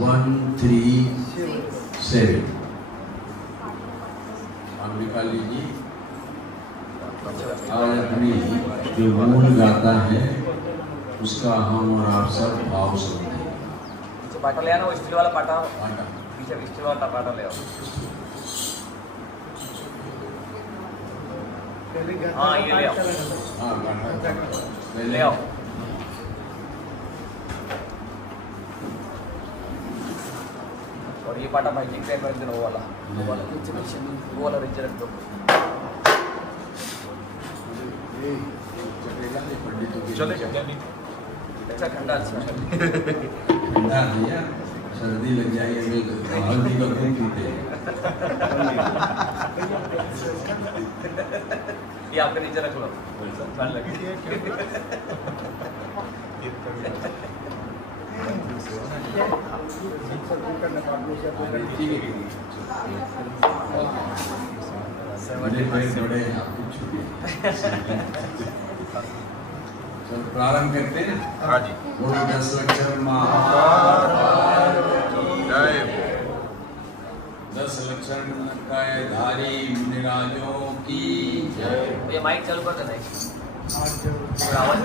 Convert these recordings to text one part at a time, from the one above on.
137 आप निकाल लीजिए। आज अपनी जो मूल गाथा है उसका हम और आप सब भाव सुनते हैं। पाटा ले आना, वो स्टील वाला पाटा पाटा पीछे स्टील वाला पाटा ले आओ। हाँ ये ले आओ, हाँ गाथा ले आओ। और ये पाटा भाई जी पैर देना, वो वाला नीचे रख दो। चले अच्छा ठंडा, अच्छा ठंडा भैया, सर्दी लग जाएगी। हल्दी का खून पीते हैं। ये आपके नीचे रख लो, ठंड लगे। तो प्रारंभ करते हैं। हाँ जी। बोलो 10 लक्षण 10 लक्षण कायधारी मुनिराजों की जय। ये माइक चालू कर देना,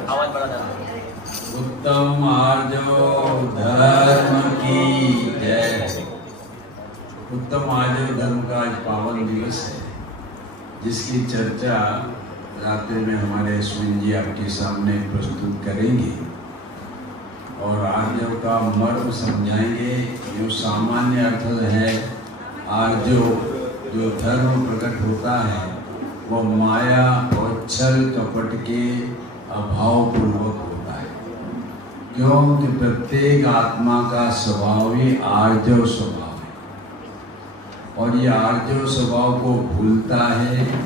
आवाज बढ़ा देना। उत्तम आर्जो धर्म की जय। उत्तम आर्जो धर्म का आज पावन दिवस है, जिसकी चर्चा रात्रि में हमारे अश्विन जी आपके सामने प्रस्तुत करेंगे और आर्जव का मर्म समझाएंगे। जो सामान्य अर्थ है आर्जव, जो धर्म प्रकट होता है वो माया और छल कपट के अभाव पूर्वक होता है, क्योंकि प्रत्येक आत्मा का स्वभाव ही आर्जव स्वभाव है और ये आर्जव स्वभाव को भूलता है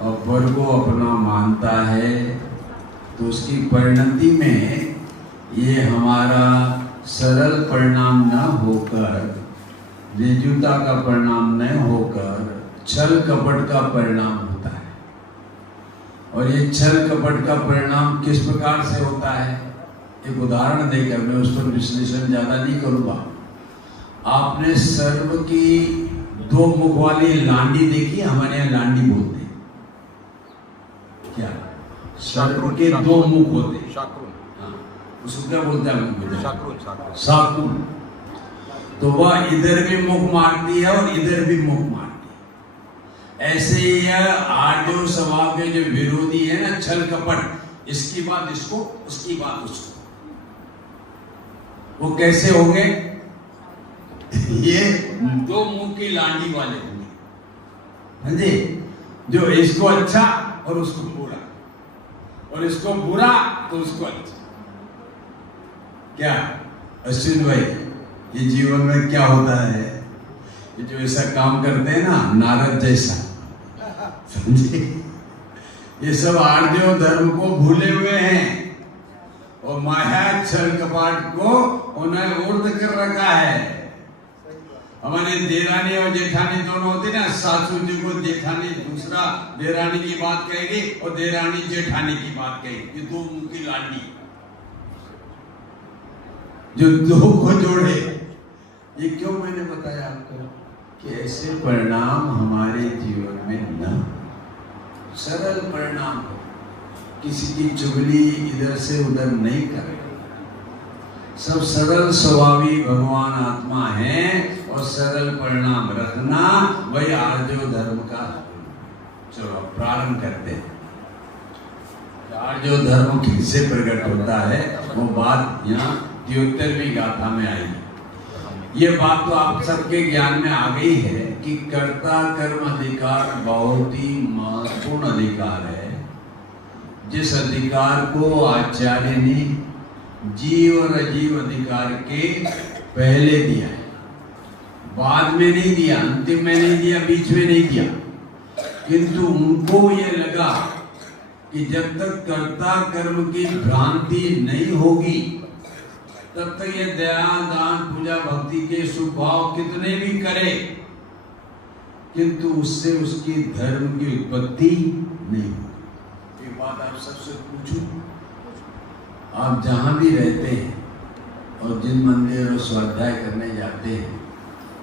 और वर को अपना मानता है, तो उसकी परिणति में ये हमारा सरल परिणाम न होकर, ऋजुता का परिणाम न होकर छल कपट का परिणाम होता है। और ये छल कपट का परिणाम किस प्रकार से होता है, एक उदाहरण देकर, मैं उस पर विश्लेषण ज्यादा नहीं करूँगा। आपने सर्व की 2 मुख वाली लांडी देखी? हमारे यहाँ लांडी बोलते हैं क्या? सर्व के 2 मुख होते हैं। शाकुन। हाँ, उसको क्या बोलते हैं? शाकुन। शाकुन। तो वह इधर भी मुख मारती है और इधर भी मुख मारती है। ऐसे ही आर्जव स्वभाव के जो विरोधी है ना, छल कपट, इसकी बात इसको, उसकी बात उसको, वो कैसे होंगे? ये 2 मुंह की लांडी वाले होंगे, समझे? जो इसको अच्छा और उसको बुरा, और इसको बुरा तो उसको अच्छा। क्या अश्विन भाई, ये जीवन में क्या होता है? ये जो ऐसा काम करते हैं ना, नारद जैसा, समझे? ये सब आर्जव धर्म को भूले हुए हैं और माया छल कपाट को उन्हें उर्द कर रखा है। हमारे देरानी और जेठानी दोनों होते ना, सासू जी को जेठानी, दूसरा देरानी की बात कहेगी और देरानी जेठानी की बात कहेगी। ये 2 मुंह की लांडी जो 2 को जोड़े। ये क्यों मैंने बताया आपको कि ऐसे परिणाम हमारे जीवन में न, सरल परिणाम हो, किसी की चुगली इधर से उधर नहीं करे, सब सरल स्वभावी भगवान आत्मा है और सरल परिणाम रखना वही आर्जव धर्म का। चलो प्रारंभ करते हैं। आर्जव धर्म किससे प्रकट होता है वो बात यहाँ 73वीं गाथा में आई। ये बात तो आप सबके ज्ञान में आ गई है कि कर्ता कर्म अधिकार बहुत ही महत्वपूर्ण अधिकार है, जिस अधिकार को आचार्य ने जीव और अजीव अधिकार के पहले दिया है, बाद में नहीं दिया, अंतिम में नहीं दिया, बीच में नहीं दिया। किंतु उनको ये लगा कि जब तक कर्ता कर्म की भ्रांति नहीं होगी तब तक ये दया दान पूजा भक्ति के स्वभाव कितने भी करे, किंतु उससे उसकी धर्म की उत्पत्ति नहीं होगी। एक बात आप सबसे पूछूं, आप जहां भी रहते हैं और जिन मंदिर और स्वाध्याय करने जाते हैं,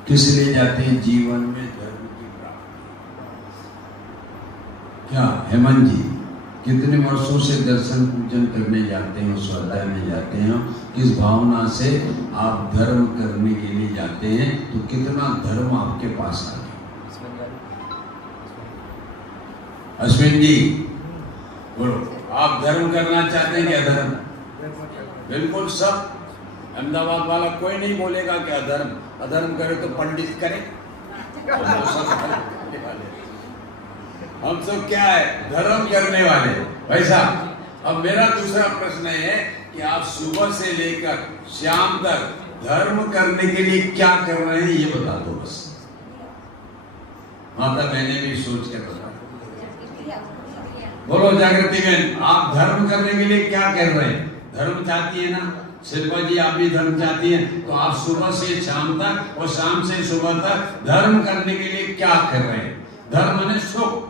किस लिए जाते हैं? जीवन में धर्म की प्राप्ति। क्या हेमंत जी कितने वर्षों से दर्शन पूजन करने जाते हैं, स्वाध्याय में जाते हैं? किस भावना से आप धर्म करने के लिए जाते हैं? तो कितना धर्म आपके पास आ गया? अश्विन जी बोलो, आप धर्म करना चाहते हैं क्या? धर्म बिल्कुल सब। अहमदाबाद वाला कोई नहीं बोलेगा कि अधर्म। अधर्म करे तो पंडित करे। हम सब क्या है? धर्म करने वाले। भाई साहब, अब मेरा दूसरा प्रश्न है कि आप सुबह से लेकर शाम तक धर्म करने के लिए क्या कर रहे हैं, ये बता दो बस। माता बहने भी सोच के बता। बोलो जागृति बहन, आप धर्म करने के लिए क्या कर रहे हैं? धर्म चाहती है ना शिल्पा जी? आप भी धर्म चाहती हैं, तो आप सुबह से शाम तक और शाम से सुबह तक धर्म करने के लिए क्या कर रहे हैं? धर्म माने सुख,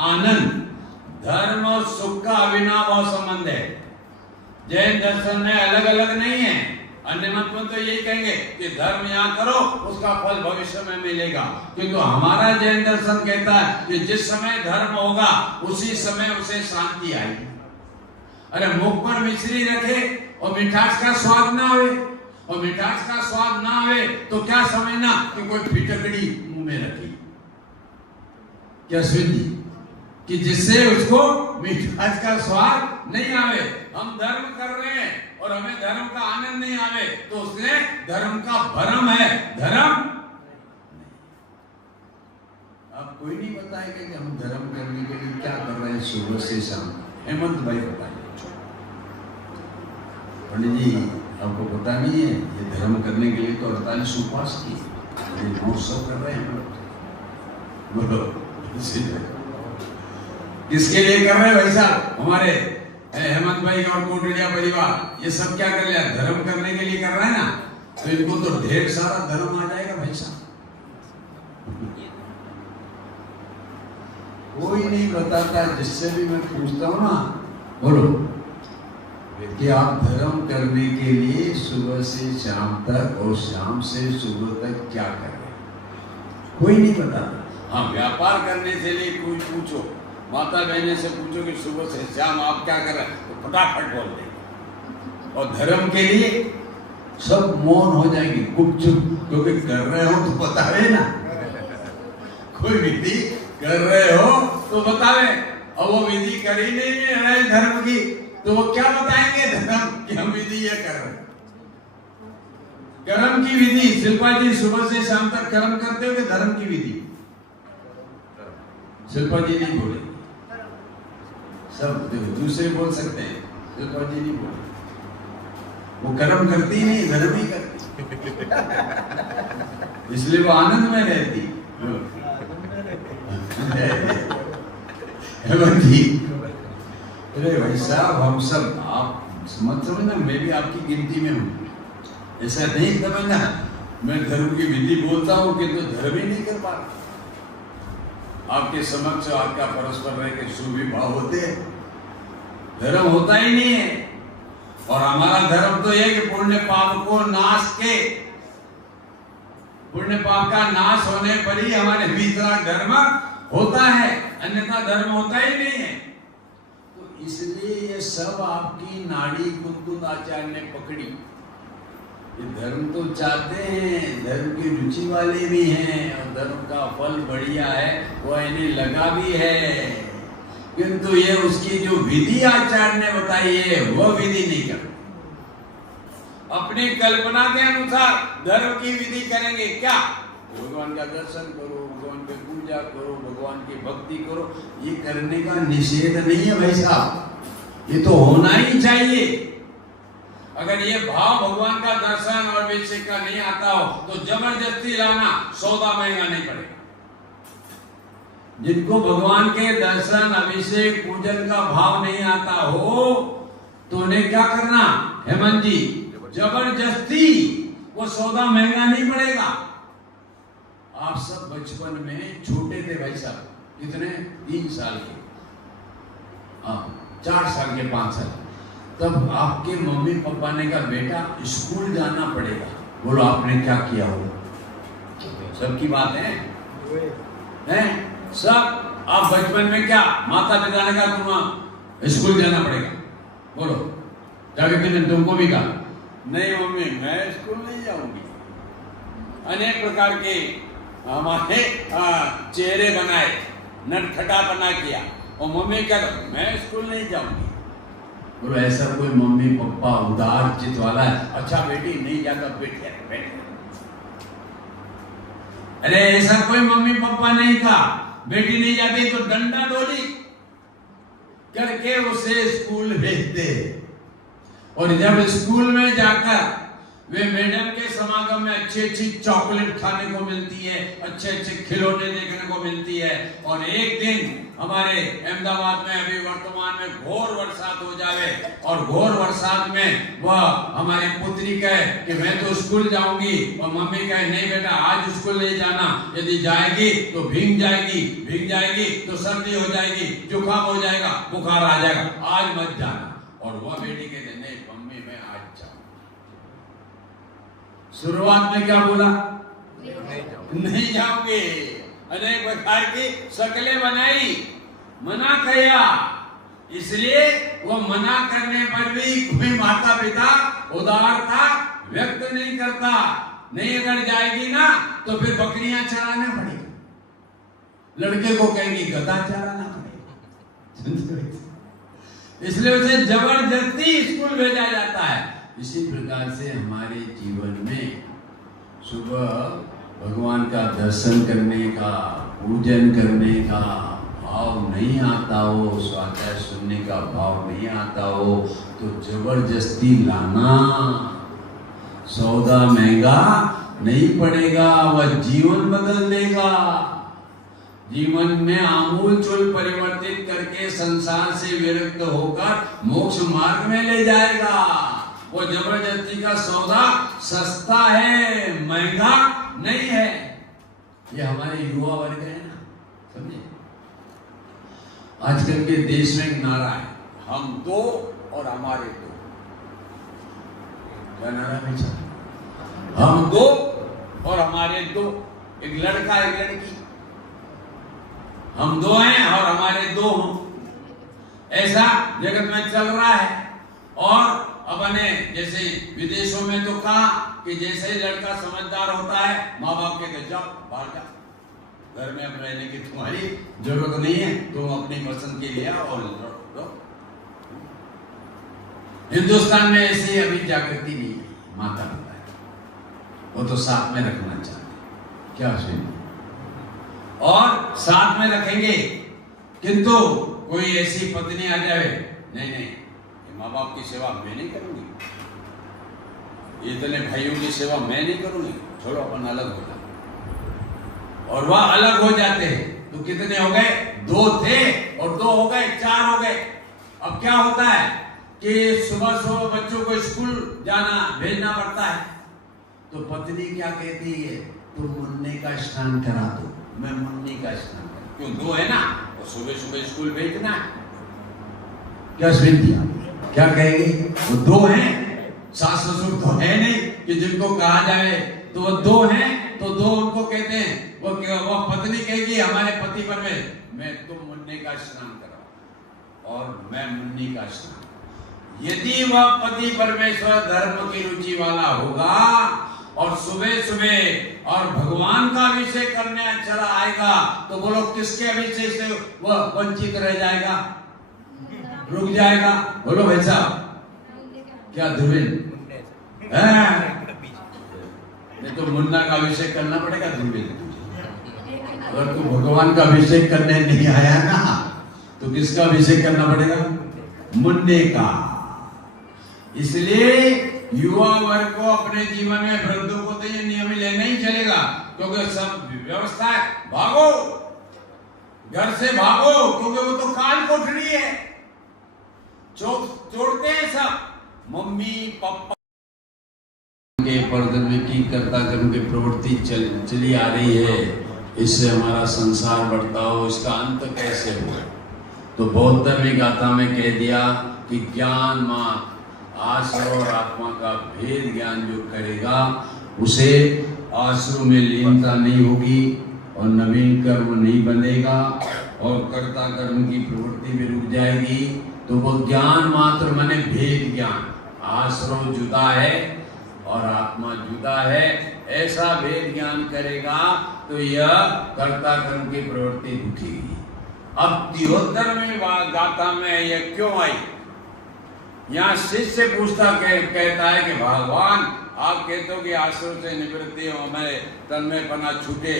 आनंद। धर्म और सुख का अविनाभाव संबंध है। जैन दर्शन में अलग अलग नहीं है। अन्य मत में तो यही कहेंगे कि धर्म यहाँ करो, उसका फल भविष्य में मिलेगा। किंतु हमारा जैन दर्शन कहता है कि जिस समय धर्म होगा उसी समय उसे शांति आएगी। अरे मुख पर मिश्री रखे और मिठास का स्वाद ना आवे, और मिठास का स्वाद ना आवे तो क्या समझना कि कोई फिटकड़ी मुंह में रखी। क्या सुन जी? कि जिससे उसको मिठास का स्वाद नहीं आवे। हम धर्म कर रहे हैं और हमें धर्म का आनंद नहीं आवे तो उसने धर्म का भ्रम है, धर्म। अब कोई नहीं बताएगा कि हम धर्म करने के लिए क्या कर रहे हैं सुबह से शाम। हेमंत भाई बताइए। पंडित जी आपको पता नहीं है, ये धर्म करने के लिए तो 48 उपवास की, ये महोत्सव कर रहे हैं। बोलो किसके लिए कर रहे हैं भाई साहब? हमारे हेमंत भाई और कोटड़िया परिवार ये सब क्या कर लिया? धर्म करने के लिए कर रहे हैं ना, तो इनको तो ढेर सारा धर्म आ जाएगा भाई साहब। कोई नहीं बताता। जिससे भी मैं पूछता हूँ ना, बोलो कि आप धर्म करने के लिए सुबह से शाम तक और शाम से सुबह तक क्या कर रहे हैं? कोई नहीं बताता। हाँ, व्यापार करने के लिए कोई पूछो, माता बहने से पूछो कि सुबह से शाम आप क्या कर रहे हैं, तो फटाफट बोल देंगे। और धर्म के लिए सब मौन हो जाएंगे, गुपचुप, क्योंकि कर रहे हो तो बतावे ना। कोई विधि कर रहे हो तो बतावे, और वो विधि कर ही नहीं है धर्म की, तो वो क्या बताएंगे धर्म कि हम विधि ये कर रहे हैं। कर्म की विधि। शिल्पा जी सुबह से शाम तक कर्म करते हो कि धर्म की विधि? शिल्पा जी नहीं बोले, सब दूसरे बोल सकते हैं, शिल्पा जी नहीं बोले। वो कर्म करती ही नहीं, धर्म ही करती, इसलिए वो आनंद में रहती। अरे भाई साहब, हम सब, आप मत समझना मैं भी आपकी गिनती में हूँ, ऐसा नहीं समझना मैं धर्म की विधि बोलता हूँ कि तो धर्म ही नहीं कर पा रहा। आपके समक्ष आपका परस्पर रह के सुविभाव होते, धर्म होता ही नहीं है। और हमारा धर्म तो यह कि पुण्य पाप को नाश के, पुण्य पाप का नाश होने पर ही हमारे भीतर धर्म होता है, अन्यथा धर्म होता ही नहीं है। तो इसलिए ये सब आपकी नाड़ी कुंदुत आचार्य ने पकड़ी। ये धर्म तो चाहते हैं, धर्म की रुचि वाले भी हैं, और धर्म का फल बढ़िया है, वो इन्हें लगा भी है, किंतु ये उसकी जो विधि आचार्य ने बताई है वो विधि नहीं कर, अपनी कल्पना के अनुसार धर्म की विधि करेंगे। क्या? भगवान का दर्शन करो, भगवान की पूजा करो, भगवान की भक्ति करो। ये करने का निषेध नहीं है भाई साहब, ये तो होना ही चाहिए। अगर ये भाव भगवान का दर्शन और अभिषेक का नहीं आता हो तो जबरदस्ती लाना सौदा महंगा नहीं पड़ेगा। जिनको भगवान के दर्शन अभिषेक पूजन का भाव नहीं आता हो तो उन्हें क्या करना? हेमंत जी, जबरदस्ती, वो सौदा महंगा नहीं पड़ेगा। आप सब बचपन में छोटे थे भाई साहब, कितने? 3 साल के, 4 साल के, 5 साल, तब आपके मम्मी पापा ने कहा बेटा स्कूल जाना पड़ेगा। बोलो आपने क्या किया हो? सबकी बात है सब। आप बचपन में क्या माता पिता ने कहा तुम स्कूल जाना पड़ेगा, बोलो जाके मैंने तुमको भी कहा नहीं मम्मी मैं स्कूल नहीं जाऊंगी। अनेक प्रकार के हमारे चेहरे बनाए, नटखटापना किया और मम्मी क्या मैं स्कूल नहीं जाऊंगी। बोलो ऐसा कोई मम्मी पापा उदार चित्त वाला है? अच्छा बेटी नहीं जाकर बैठे बैठे। अरे ऐसा कोई मम्मी पापा नहीं था, बेटी नहीं जाती तो डंडा डोली करके उसे स्कूल भेजते। और जब स्कूल में जाकर वे मैडम के समागम में अच्छी अच्छी चॉकलेट खाने को मिलती है, अच्छे अच्छे खिलौने देखने को मिलती है। और एक दिन हमारे अहमदाबाद में अभी वर्तमान में घोर बरसात हो जावे और घोर बरसात में वह हमारी पुत्री कहे कि मैं तो स्कूल जाऊंगी और मम्मी कहे नहीं बेटा आज स्कूल नहीं जाना, यदि जाएगी तो भीग जाएगी तो सर्दी हो जाएगी, जुकाम हो जाएगा, बुखार आ जाएगा, आज मत जाना। और वह बेटी कहते नहीं मम्मी मैं आज जाऊंगी। शुरुआत में क्या बोला? नहीं जाऊंगे। अनेक प्रकार की शक्लें बनाई, मना किया। इसलिए वो मना करने पर भी कोई माता पिता उदारता व्यक्त नहीं करता। नहीं अगर जाएगी ना तो फिर बकरियां चराना पड़ेगा, लड़के को कहेंगी गधा चराना पड़ेगा। इसलिए उसे जबरदस्ती स्कूल भेजा जाता है। इसी प्रकार से हमारे जीवन में सुबह भगवान का दर्शन करने का, पूजन करने का भाव नहीं आता हो, स्वाध्याय सुनने का भाव नहीं आता हो तो जबरदस्ती लाना सौदा महंगा नहीं पड़ेगा, वह जीवन बदल देगा। जीवन में आमूलचूल परिवर्तित करके संसार से विरक्त होकर मोक्ष मार्ग में ले जाएगा। वो जबरदस्ती का सौदा सस्ता है, महंगा नहीं है। ये हमारे युवा वर्ग है ना, समझे? आजकल के देश में एक नारा है हम दो और हमारे दो। क्या नारा में चला? हम दो और हमारे दो। एक लड़का एक लड़की, हम दो हैं और हमारे दो हों, ऐसा जगत में चल रहा है। और अपने जैसे विदेशों में तो कहा कि जैसे ही लड़का समझदार होता है माँ बाप के घर जाओ, बाहर जाओ, घर में अब रहने की तुम्हारी जरूरत नहीं है, तुम अपनी पसंद के लिए आओ और रहो। हिंदुस्तान में ऐसी अभी जागृति नहीं है, माता पिता है वो तो साथ में रखना चाहते, क्या सुनिए, और साथ में रखेंगे। किंतु कोई ऐसी पत्नी आ जाए नहीं माँ बाप की सेवा मैं नहीं करूंगी, इतने भाइयों की सेवा मैं नहीं करूंगी, छोड़ो अपन अलग हो जाते। और वह अलग हो जाते हैं तो कितने हो गए? दो थे और दो हो गए, चार हो गए। अब क्या होता है कि सुबह सुबह बच्चों को स्कूल जाना भेजना पड़ता है तो पत्नी क्या कहती है, तुम मुन्ने का स्नान करा दो, मैं मुन्नी का स्नान करा। क्यों? दो है ना, और सुबह सुबह स्कूल भेजना है। क्या सुनती क्या कहेंगे? वो दो हैं, सास ससुर तो है नहीं कि जिनको कहा जाए, तो वो दो हैं तो दो उनको कहते हैं। वो पत्नी कहेगी हमारे पति पर मैं तुम मुन्ने का स्नान कराओ और मैं मुन्नी का स्नान। यदि वह पति परमेश्वर धर्म की रुचि वाला होगा और सुबह सुबह और भगवान का अभिषेक करने चला आएगा तो बोलो किसके अभिषेक से वह वंचित रह जाएगा, रुक जाएगा? बोलो भाई साहब, क्या ध्रुवीन नहीं तो मुन्ना का अभिषेक करना पड़ेगा ध्रुवीन। अगर तू भगवान का अभिषेक करने नहीं आया ना तो किसका अभिषेक करना पड़ेगा? मुन्ने का। इसलिए युवा वर्ग को अपने जीवन में, वृद्धों को तो ये नियम लेना ही चलेगा क्योंकि सब व्यवस्था है, भागो घर से भागो, क्योंकि वो तो काल कोठरी है, छोड़ते हैं सब। मम्मी पापा के पर्दन में की करता कर्म की प्रवृत्ति चली आ रही है, इससे हमारा संसार बढ़ता हो, इसका अंत कैसे हो? तो बौद्ध धर्म गाथा में कह दिया कि ज्ञान मात्र आश्रव और आत्मा का भेद ज्ञान जो करेगा उसे आश्रव में लीनता नहीं होगी और नवीन कर्म नहीं बनेगा और कर्ता कर्म की प्रवृत्ति भी रुक जाएगी। तो वो ज्ञान मात्र माने भेद ज्ञान, आश्रव जुदा है और आत्मा जुदा है, ऐसा भेद ज्ञान करेगा तो यह कर्ता कर्म की प्रवृत्ति रुकेगी। अब 73वें गाथा में यह क्यों आई? यहाँ शिष्य पूछता कहता है कि भगवान आप कहते हो कि आश्रम से निवृत्ति हो, हमें तन्मयपना छूटे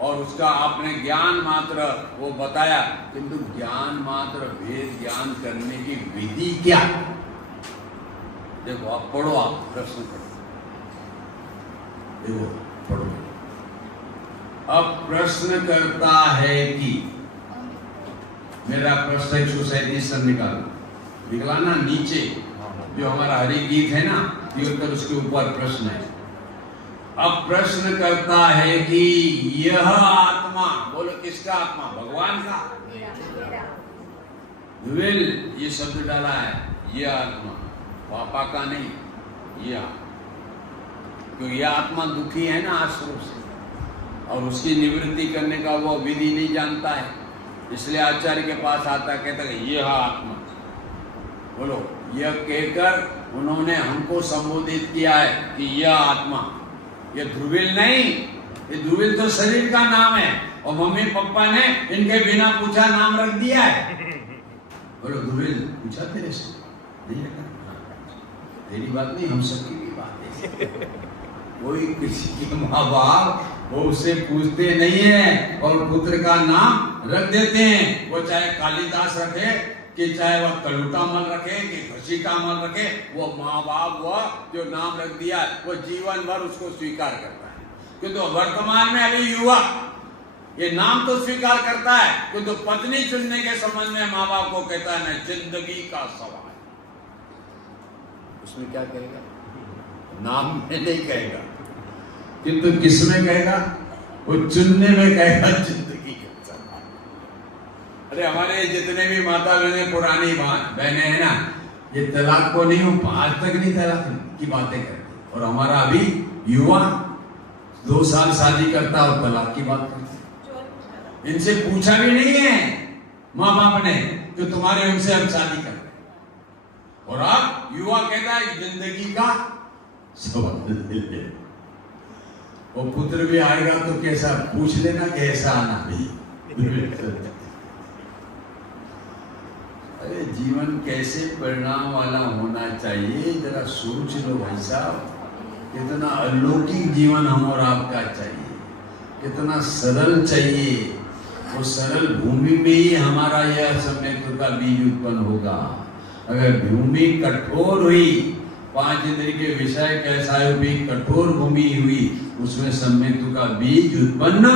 और उसका आपने ज्ञान मात्र वो बताया, किंतु ज्ञान मात्र भेद ज्ञान करने की विधि क्या? देखो आप पढ़ो, आप प्रश्न करो, देखो पढ़ो। अब प्रश्न करता है कि मेरा प्रश्न 137 निकाला ना नीचे जो हमारा हरि गीत है ना, तीर्थकर उसके ऊपर प्रश्न है। अब प्रश्न करता है कि यह आत्मा, बोलो किसका आत्मा? भगवान का। विल ये शब्द डाला है, यह आत्मा पापा का नहीं, यह क्योंकि यह आत्मा दुखी है ना आश्रम से और उसकी निवृत्ति करने का वो विधि नहीं जानता है, इसलिए आचार्य के पास आता कहता है यह आत्मा। बोलो यह कहकर उन्होंने हमको संबोधित किया है कि यह आत्मा, ये ध्रुविल नहीं, ये ध्रुविल तो शरीर का नाम है और मम्मी पापा ने इनके बिना पूछा नाम रख दिया है। बोलो ध्रुविल पूछा तेरे से? नहीं रखा। तेरी बात नहीं, हम सबकी भी बात है। कोई किसी के माँ बाप वो उससे पूछते नहीं है और पुत्र का नाम रख देते हैं, वो चाहे कालिदास रखे कि चाहे वह कलुटामल रखे कि घसीटामल रखे, वो माँ बाप वह जो नाम रख दिया वो जीवन भर उसको स्वीकार करता है। किंतु वर्तमान में अभी युवा ये नाम तो स्वीकार करता है, किंतु पत्नी चुनने के संबंध में माँ बाप को कहता है न जिंदगी का सवाल। उसमें क्या कहेगा? नाम में नहीं कहेगा, किंतु किस में कहेगा? वो चुनने में कहेगा जिंदगी का सवाल। अरे हमारे जितने भी माता बहने पुरानी बहने हैं ना, ये तलाक को नहीं, आज तक नहीं तलाक की बातें करती, और हमारा अभी युवा 2 साल शादी करता और तलाक की बात करता। इनसे पूछा भी नहीं है माँ बाप ने कि तुम्हारे उनसे हम शादी कर रहे, और अब युवा कहता है जिंदगी का सवाल। वो पुत्र भी आएगा तो कैसा पूछ लेना, कैसा आना भी। अरे जीवन कैसे परिणाम वाला होना चाहिए, जरा सोच लो भाई साहब। कितना अलौकिक जीवन हम और आपका चाहिए, कितना सरल चाहिए। वो सरल भूमि में ही हमारा यह सम्यक्त्व का बीज उत्पन्न होगा। अगर भूमि कठोर हुई, 5 इंद्रिय के विषय कैसा भी कठोर भूमि हुई, उसमें सम्यक्त्व का बीज उत्पन्न।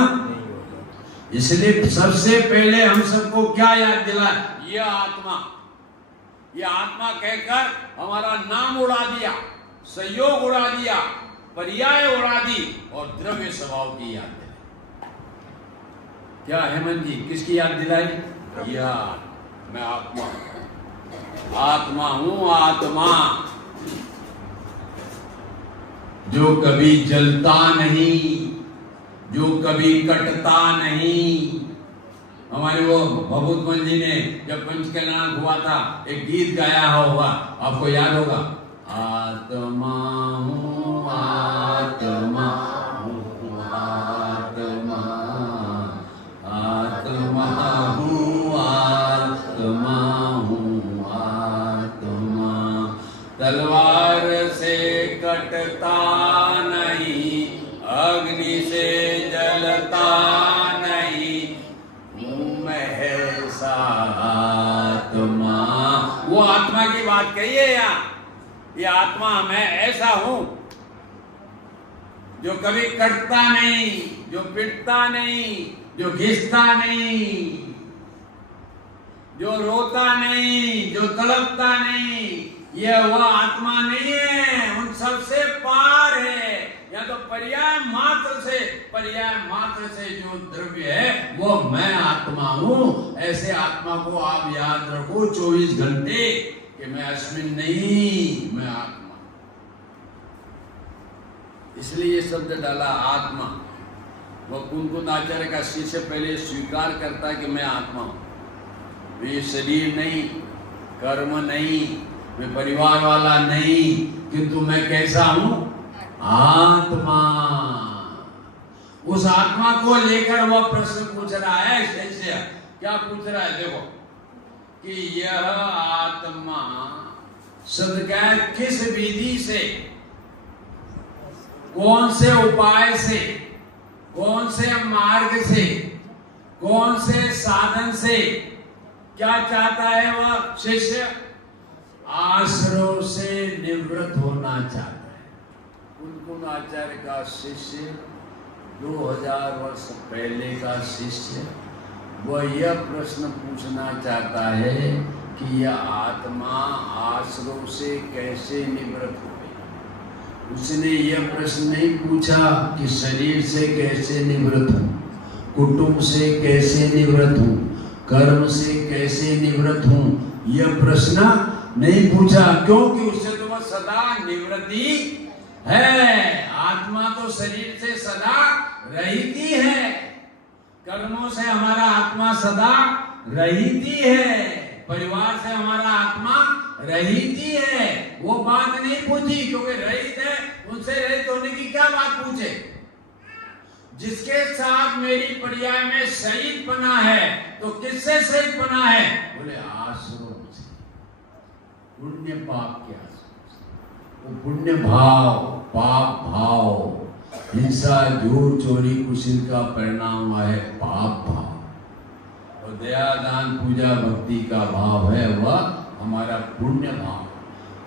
इसलिए सबसे पहले हम सबको क्या याद दिलाए? यह आत्मा, यह आत्मा कहकर हमारा नाम उड़ा दिया, संयोग उड़ा दिया, पर्याय उड़ा दी और द्रव्य स्वभाव की याद दिलाई। क्या हेमंत जी किसकी याद दिलाई? यह मैं आत्मा, आत्मा हूं, आत्मा जो कभी जलता नहीं, जो कभी कटता नहीं। हमारे वो भभूतमल जी ने जब पंचकल्याण हुआ था एक गीत गाया होगा, आपको याद होगा, आत्मा हूँ, आत्मा हूँ, आत्मा, आत्मा हूँ, आत्मा हूँ, आत्मा। तलवार से कटता नहीं, अग्नि से जलता नहीं, मैं ऐसा आत्मा। वो आत्मा की बात कही है यहाँ, ये आत्मा मैं ऐसा हूं जो कभी कटता नहीं, जो पिटता नहीं, जो घिसता नहीं, जो रोता नहीं, जो तड़पता नहीं। यह वह आत्मा नहीं है, उन सबसे पार है। या तो पर्याय मात्र से जो द्रव्य है वो मैं आत्मा हूं। ऐसे आत्मा को आप याद रखो 24 घंटे, कि मैं अस्मिन नहीं, मैं आत्मा। इसलिए ये शब्द डाला आत्मा। वह कुंकुन आचार्य का शिष्य पहले स्वीकार करता है कि मैं आत्मा हूं, ये शरीर नहीं, कर्म नहीं, मैं परिवार वाला नहीं, किंतु मैं कैसा हूं? आत्मा। उस आत्मा को लेकर वह प्रश्न पूछ रहा है शिष्य। क्या पूछ रहा है? देखो कि यह आत्मा सदका किस विधि से, कौन से उपाय से, कौन से मार्ग से, कौन से साधन से क्या चाहता है वह शिष्य? आश्रव से निवृत्त होना चाहता है। कुंकुन आचार्य का शिष्य 2000 वर्ष पहले का शिष्य, वह यह प्रश्न पूछना चाहता है कि यह आत्मा आश्रव से कैसे निवृत्त हो गई। उसने यह प्रश्न नहीं पूछा कि शरीर से कैसे निवृत्त हूं, कुटुंब से कैसे निवृत्त हूं, कर्म से कैसे निवृत्त हूं। यह प्रश्न नहीं पूछा, क्योंकि उससे तो वह सदा निवृत्ति है। आत्मा तो शरीर से सदा रहित ही है, कर्मों से हमारा आत्मा सदा रहित ही है, परिवार से हमारा आत्मा रहित ही है। वो बात नहीं पूछी, क्योंकि रहित है, उनसे रहित होने की क्या बात पूछे? जिसके साथ मेरी पर्याय में शहीद बना है, तो किससे शहीद बना है? बोले आश्रम से, पुण्य पाप के आश्रम से। वो पुण्य भाव, पाप भाव, हिंसा, झूठ, चोरी, कुशील का परिणाम है पाप भाव। और दया, दान, पूजा, भक्ति का भाव है वह हमारा पुण्य भाव।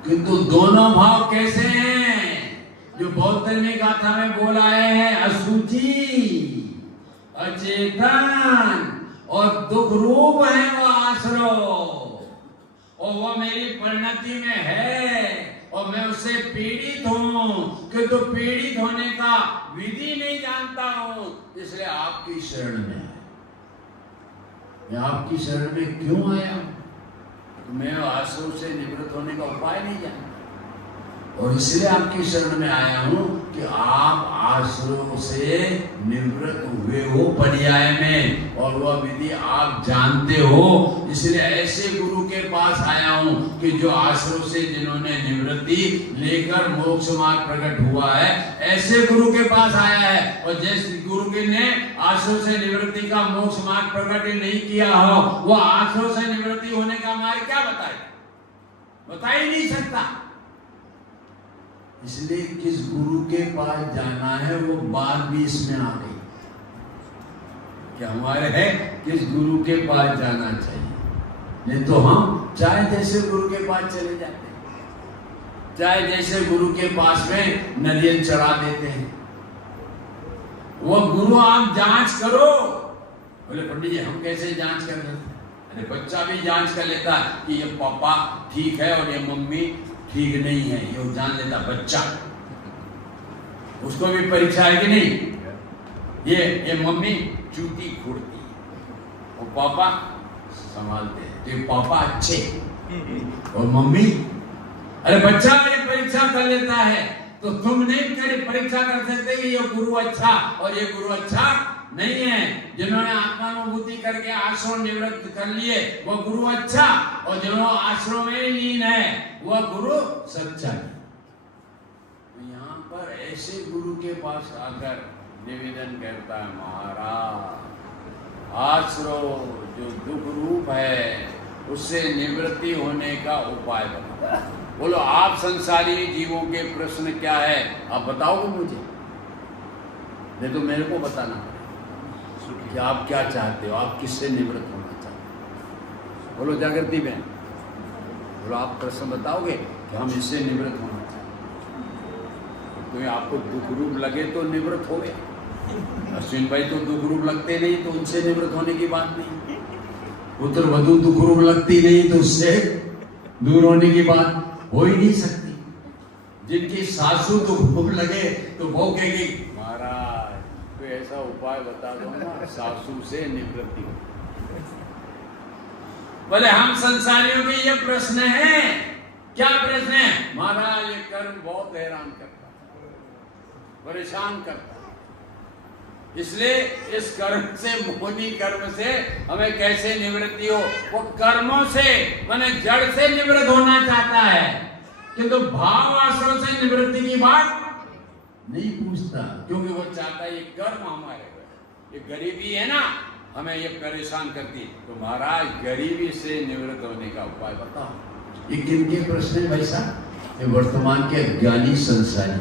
किंतु दोनों भाव कैसे हैं? जो बौद्ध ने गाथा में बोला है, अशुचि, अचेतन और दुख रूप है वह आश्रव, और वह मेरी परिणति में है, और मैं उससे पीड़ित हूं, किंतु पीड़ित होने का विधि नहीं जानता हूं, इसलिए आपकी शरण में आया। मैं आपकी शरण में क्यों आया? तो मैं आश्रव से निवृत्त होने का उपाय नहीं जानता, और इसलिए आपकी शरण में आया हूं कि आप आश्रम से निवृत्त हुए हो पर्याय में, और वह विधि आप जानते हो। इसलिए ऐसे गुरु के पास आया हूं कि जो आश्रम से जिन्होंने निवृत्ति लेकर मोक्ष मार्ग प्रकट हुआ है, ऐसे गुरु के पास आया है। और जिस गुरु के ने आश्रम से निवृत्ति का मोक्ष मार्ग प्रकट नहीं किया हो, वह आश्रम से निवृत्ति होने का मार्ग क्या बताए? बता ही नहीं सकता। इसलिए किस गुरु के पास जाना है वो बात भी इसमें आ गई कि हमारे है किस गुरु के पास जाना चाहिए। नहीं तो हम चाहे जैसे गुरु के पास चले जाते हैं, चाहे जैसे गुरु के पास में नदियां चढ़ा देते हैं। वो गुरु आप जांच करो। बोले पंडित जी हम कैसे जांच कर लेते हैं? अरे बच्चा भी जांच कर लेता है कि ये पापा ठीक है और ये मम्मी ठीक नहीं है, ये जान लेता बच्चा। उसको भी परीक्षा है कि नहीं? ये मम्मी चूटी खोड़ती है और पापा संभालते हैं, तो पापा अच्छे और मम्मी। अरे बच्चा ये परीक्षा कर लेता है, तो तुम नहीं करे परीक्षा कर सकते कि ये गुरु अच्छा और ये गुरु अच्छा नहीं है। जिन्होंने आत्मानुभूति करके आश्रम निवृत्त कर लिए वह गुरु अच्छा, और जिन्होंने आश्रम में लीन है वह गुरु सच्चा है। तो यहाँ पर ऐसे गुरु के पास आकर निवेदन करता है, महाराज आश्रम जो दुख रूप है उससे निवृत्ति होने का उपाय बताओ। बोलो आप संसारी जीवों के प्रश्न क्या है आप बताओगे मुझे, नहीं तो मेरे को बताना कि आप क्या चाहते हो, आप किससे निवृत्त होना चाहते हो। बोलो जागृति बहन, बोलो आप प्रश्न बताओगे कि हम इससे निवृत्त होना चाहते हैं। तो आपको दुख रूप लगे तो निवृत्त हो गए। अश्विन भाई तो दुख रूप लगते नहीं, तो उनसे निवृत्त होने की बात नहीं। पुत्र वधु दुख रूप लगती नहीं, तो उससे दूर होने की बात हो ही नहीं सकती। जिनकी सासू दुख रूप लगे तो वो कहेगी महाराज तो ऐसा उपाय बता दो ना सासू से निवृत्ति हो। बोले हम संसारियों के ये प्रश्न है। क्या प्रश्न है? महाराज ये कर्म बहुत हैरान करता है, परेशान करता है, इसलिए इस कर्म से, मोहनी कर्म से हमें कैसे निवृत्ति हो। वो कर्मों से माने जड़ से निवृत्त होना चाहता है, किंतु भाव आश्रय से निवृत्ति की बात नहीं पूछता, क्योंकि वो चाहता है ये कर्म हमारे, ये गरीबी है ना हमें ये परेशान करती। तो महाराज गरीबी से निवृत्त होने का उपाय बताओ। ये किनके प्रश्न है भाई साहब? ये वर्तमान के ज्ञानी संसारी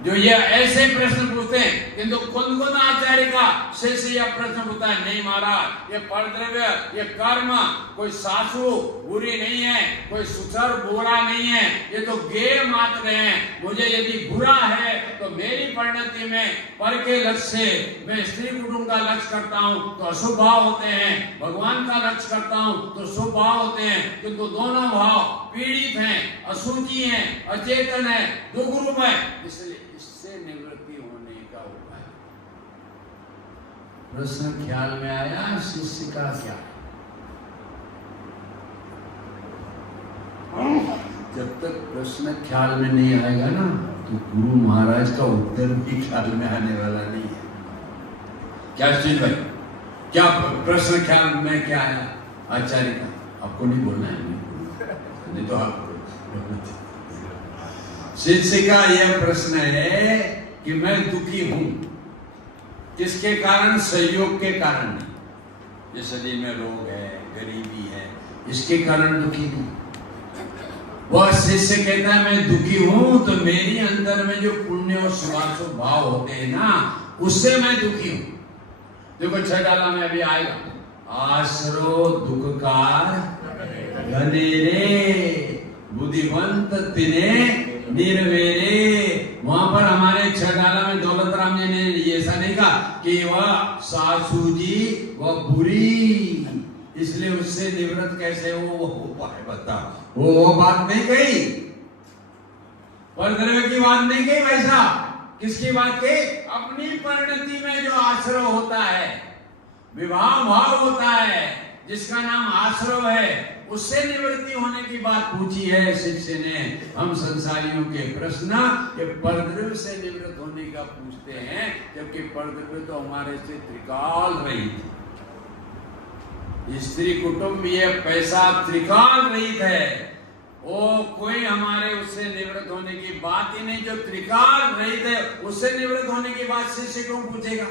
जो ये ऐसे प्रश्न पूछते हैं, किंतु कुंद आचार्य का शिष्य यह प्रश्न पूछता है, नहीं महाराज ये परद्रव्य, ये कर्म कोई सासु बुरी नहीं है, कोई सुसर बुरा नहीं है, ये तो गेय मात्र है। मुझे यदि बुरा है तो मेरी परिणति में पर के लक्ष्य से मैं स्त्री कुटुंब का लक्ष्य करता हूँ तो अशुभ भाव होते हैं, भगवान का लक्ष्य करता हूँ तो शुभ भाव होते हैं, किंतु दोनों भाव पीड़ित हैं, अशुचि हैं, अचेतन है, दुख रूप है, इसलिए इससे निवृत्ति होने का उपाय। प्रश्न ख्याल में आया? शिष्य का क्या? जब तक प्रश्न ख्याल में नहीं आएगा ना तो गुरु महाराज का उत्तर भी ख्याल में आने वाला नहीं है। क्या सुन भाई, क्या प्रश्न ख्याल में क्या आया आचार्य का? आपको नहीं बोलना है, नहीं तो आप शिष्य का यह प्रश्न है कि मैं दुखी हूं, किसके कारण? संयोग के कारण नहीं। ये शरीर में रोग है, गरीबी है, इसके कारण दुखी हूं। वह शिष्य कहता है मैं दुखी हूं तो मेरी अंदर में जो पुण्य और शुभाशुभ भाव होते हैं ना, उससे मैं दुखी हूं। देखो छठाला में अभी आएगा, आश्रो दुखकार घनेरे बुद्धिवंत तिने निर्वेरे। वहां पर हमारे छठाला में दौलत राम जी ने ऐसा नहीं कहा कि वह सासू जी वह बुरी, इसलिए उससे निवृत्त कैसे हो, वो उपाय बता। वो बात नहीं कही, परद्रव्य की बात नहीं कही भाई साहब। किसकी बात कही? अपनी परिणति में जो आश्रय होता है, विवाह भाव होता है, जिसका नाम आश्रय है, उससे निवृत्ति होने की बात पूछी है शिष्य ने। हम संसारियों के प्रश्न के परद्रव्य से निवृत्त होने का पूछते हैं, जबकि परद्रव्य तो हमारे से त्रिकाल रहित, स्त्री कुटुंब ये पैसा त्रिकाल रहित है। वो कोई हमारे उससे निवृत्त होने की बात ही नहीं। जो त्रिकाल रहित है उससे निवृत्त होने की बात शिष्य क्यों पूछेगा?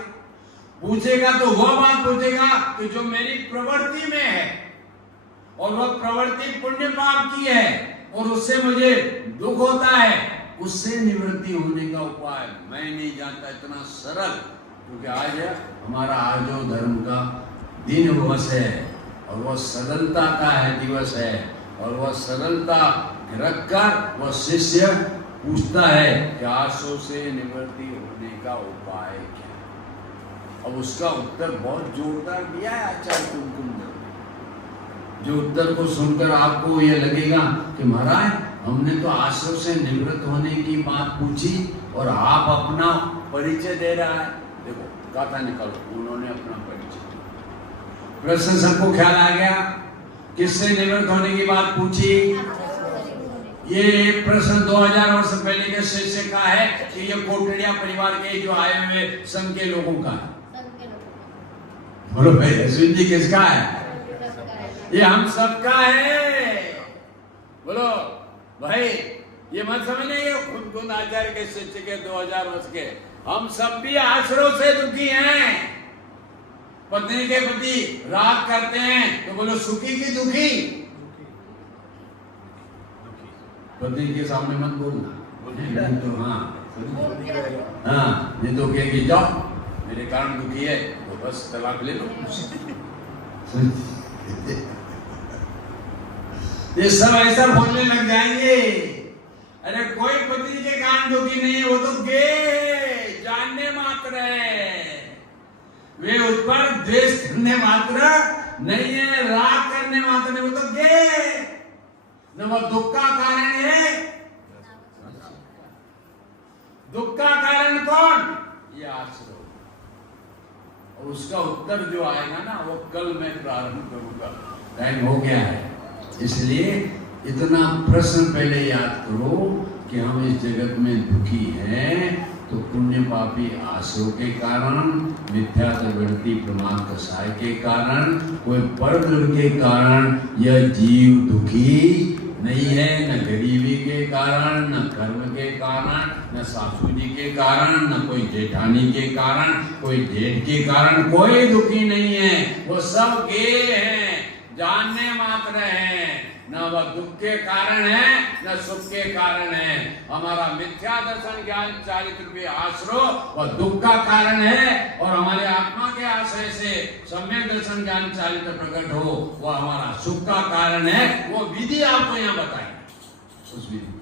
पूछेगा तो वह बात पूछेगा कि जो मेरी प्रवृत्ति में है, और वह प्रवृत्ति पुण्य पाप की है और उससे मुझे दुख होता है, उससे निवृत्ति होने का उपाय मैं नहीं जानता इतना सरल। क्योंकि आज हमारा आर्जो धर्म का दिन दिवस है और वह सरलता का है दिवस है, और वह सरलता रखकर वह शिष्य पूछता है कि आशो से निवृत्ति होने का उपाय क्या। अब उसका उत्तर बहुत जोरदार दिया है आचार्य कुमकुम ने। जो उत्तर को सुनकर आपको यह लगेगा कि महाराज हमने तो आश्रम से निवृत्त होने की बात पूछी और आप अपना परिचय दे रहा है। देखो गाथा निकालो, उन्होंने अपना परिचय। प्रश्न सबको ख्याल आ गया? किससे निवृत्त होने की बात पूछी? ये प्रश्न 2000 वर्ष पहले के शिष्य का है कि ये कोटड़िया परिवार के जो आए हुए संघ के लोगों का है। बोलो भाई अश्विन जी किसका है? ये हम सबका है। बोलो भाई, ये मत समझने ये खुद आचार्य के शिष्य के 2000 वर्ष के, हम सब भी आश्रयों से दुखी हैं। पत्नी के प्रति राग करते हैं तो बोलो सुखी की दुखी? पत्नी के सामने मत बोलना, नहीं तो हाँ नहीं तो कहेगी जाओ मेरे कारण दुखी है तो बस तलाक ले लो। ये सब ऐसा बोलने लग जाएंगे। अरे कोई पत्नी के कारण दुखी नहीं है, वो तो गे जानने मात्र है, वे उस पर द्वेष करने मात्र नहीं है, राग करने मात्र नहीं, वो तो गे न वो दुख का कारण है। दुख का कारण कौन? ये आश्रय। और उसका उत्तर जो आएगा ना वो कल मैं प्रारंभ करूंगा। टाइम हो गया है, इसलिए इतना प्रश्न पहले याद करो कि हम इस जगत में दुखी हैं तो पुण्य पापी आश्रय के कारण, मिथ्या तगड़ती प्रमाद कसाय के कारण, कोई परद्रव्य के कारण यह जीव दुखी नहीं है। न गरीबी के कारण, न कर्म के कारण, न सासू जी के कारण, न कोई जेठानी के कारण, कोई जेठ के कारण, कोई दुखी नहीं है। वो सब गे हैं, जानने मात्र हैं। न वह दुख के कारण है न सुख के कारण है। हमारा मिथ्या दर्शन ज्ञान चारित्र पे आश्रय वह दुख का कारण है, और हमारे आत्मा के आश्रय से सम्यक दर्शन ज्ञान चारित्र प्रकट हो वह हमारा सुख का कारण है। वो विधि आपको यहाँ बताएं, उस विधि